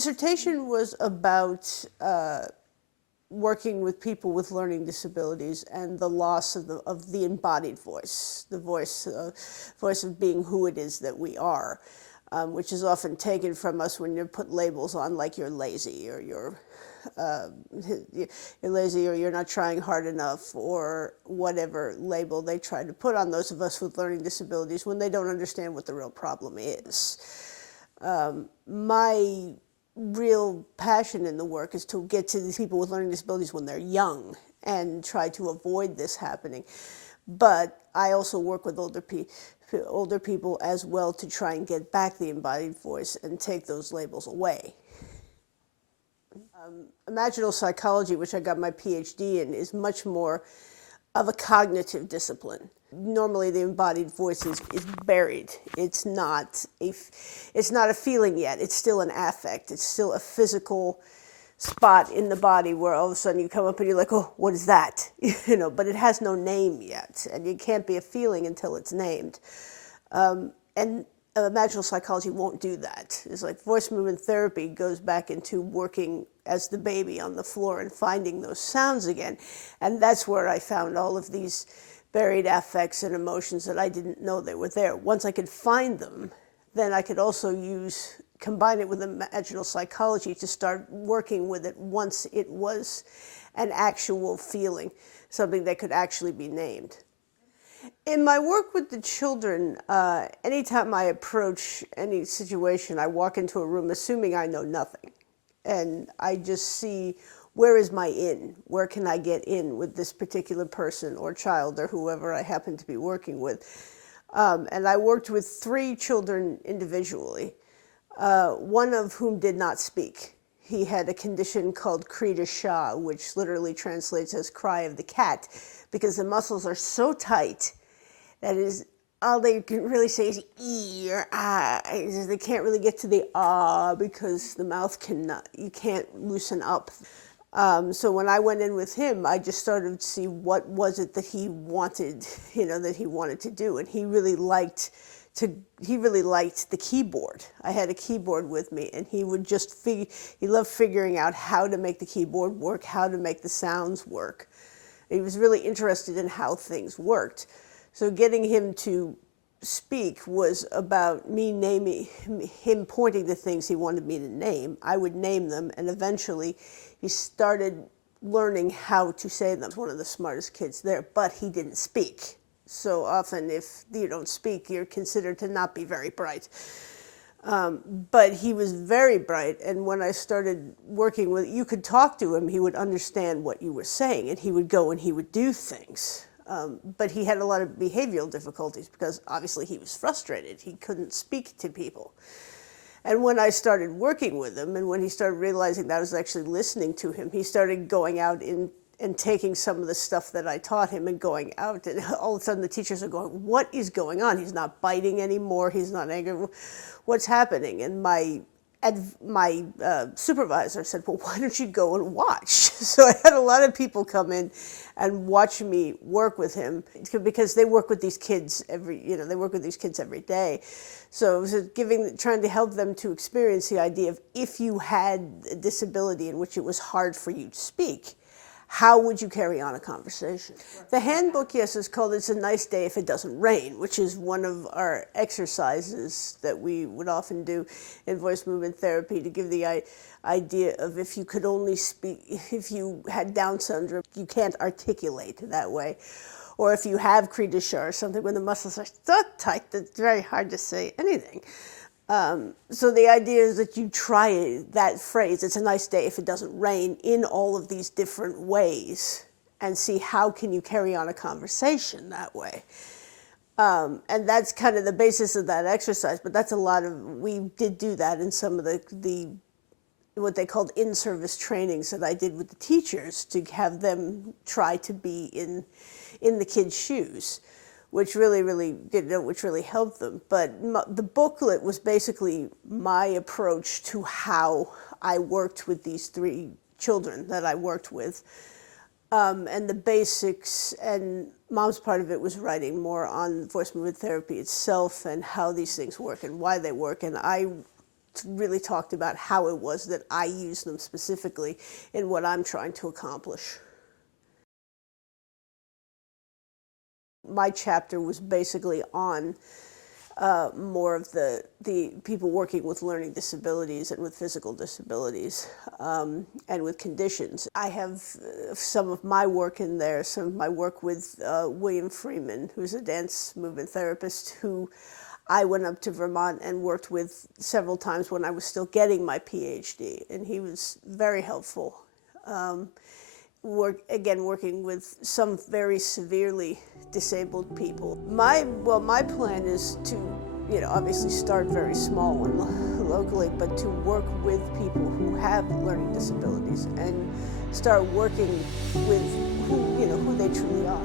dissertation was about working with people with learning disabilities and the loss of the embodied voice, the voice of being who it is that we are, which is often taken from us when you put labels on, like you're lazy, or you're lazy, or you're not trying hard enough, or whatever label they try to put on those of us with learning disabilities when they don't understand what the real problem is. My real passion in the work is to get to these people with learning disabilities when they're young and try to avoid this happening. But I also work with older people as well to try and get back the embodied voice and take those labels away. Imaginal psychology, which I got my PhD in, is much more of a cognitive discipline. Normally the embodied voice is buried. It's not a feeling yet. It's still an affect. It's still a physical spot in the body where all of a sudden you come up and you're like, oh, what is that? You know, but it has no name yet, and it can't be a feeling until it's named. And imaginal psychology won't do that. It's like voice movement therapy goes back into working as the baby on the floor and finding those sounds again. And that's where I found all of these buried affects and emotions that I didn't know they were there. Once I could find them, then I could also combine it with imaginal psychology to start working with it once it was an actual feeling, something that could actually be named. In my work with the children, anytime I approach any situation, I walk into a room assuming I know nothing. And I just see, where is my in? Where can I get in with this particular person or child or whoever I happen to be working with? And I worked with 3 children individually, one of whom did not speak. He had a condition called cri de chat, which literally translates as cry of the cat, because the muscles are so tight that is all they can really say is e or ah. They can't really get to the ah because the mouth you can't loosen up. So when I went in with him, I just started to see what was it that he wanted, that he wanted to do, and he really liked the keyboard. I had a keyboard with me, and he would he loved figuring out how to make the keyboard work, how to make the sounds work. He was really interested in how things worked. So getting him to speak was about me naming, him pointing to things he wanted me to name. I would name them, and eventually he started learning how to say them. He was one of the smartest kids there, but he didn't speak. So often if you don't speak, you're considered to not be very bright. But he was very bright, and when I started working with, you could talk to him, he would understand what you were saying, and he would go and he would do things. But he had a lot of behavioral difficulties because obviously he was frustrated. He couldn't speak to people. And when I started working with him, and when he started realizing that I was actually listening to him, he started going out and taking some of the stuff that I taught him and going out, and all of a sudden the teachers are going, what is going on? He's not biting anymore, he's not angry, what's happening? And my supervisor said, well, why don't you go and watch? So I had a lot of people come in and watch me work with him, because they work with these kids every day. So it was trying to help them to experience the idea of, if you had a disability in which it was hard for you to speak, how would you carry on a conversation? The handbook, yes, is called It's a Nice Day If It Doesn't Rain, which is one of our exercises that we would often do in voice movement therapy to give the idea of, if you could only speak, if you had Down syndrome, you can't articulate that way. Or if you have cri de chat or something, when the muscles are so tight that it's very hard to say anything. So the idea is that you try that phrase, it's a nice day if it doesn't rain, in all of these different ways, and see how can you carry on a conversation that way. And that's kind of the basis of that exercise, but that's we did do that in some of the what they called in-service trainings that I did with the teachers, to have them try to be in the kids' shoes, which really helped them. But the booklet was basically my approach to how I worked with these 3 children that I worked with. And the basics, and Mom's part of it was writing more on voice movement therapy itself and how these things work and why they work. And I really talked about how it was that I use them specifically in what I'm trying to accomplish. My chapter was basically on more of the people working with learning disabilities and with physical disabilities and with conditions. I have some of my work in there, some of my work with William Freeman, who's a dance movement therapist who I went up to Vermont and worked with several times when I was still getting my PhD, and he was very helpful. Working with some very severely disabled people. My plan is to, obviously start very small and locally, but to work with people who have learning disabilities and start working with who they truly are.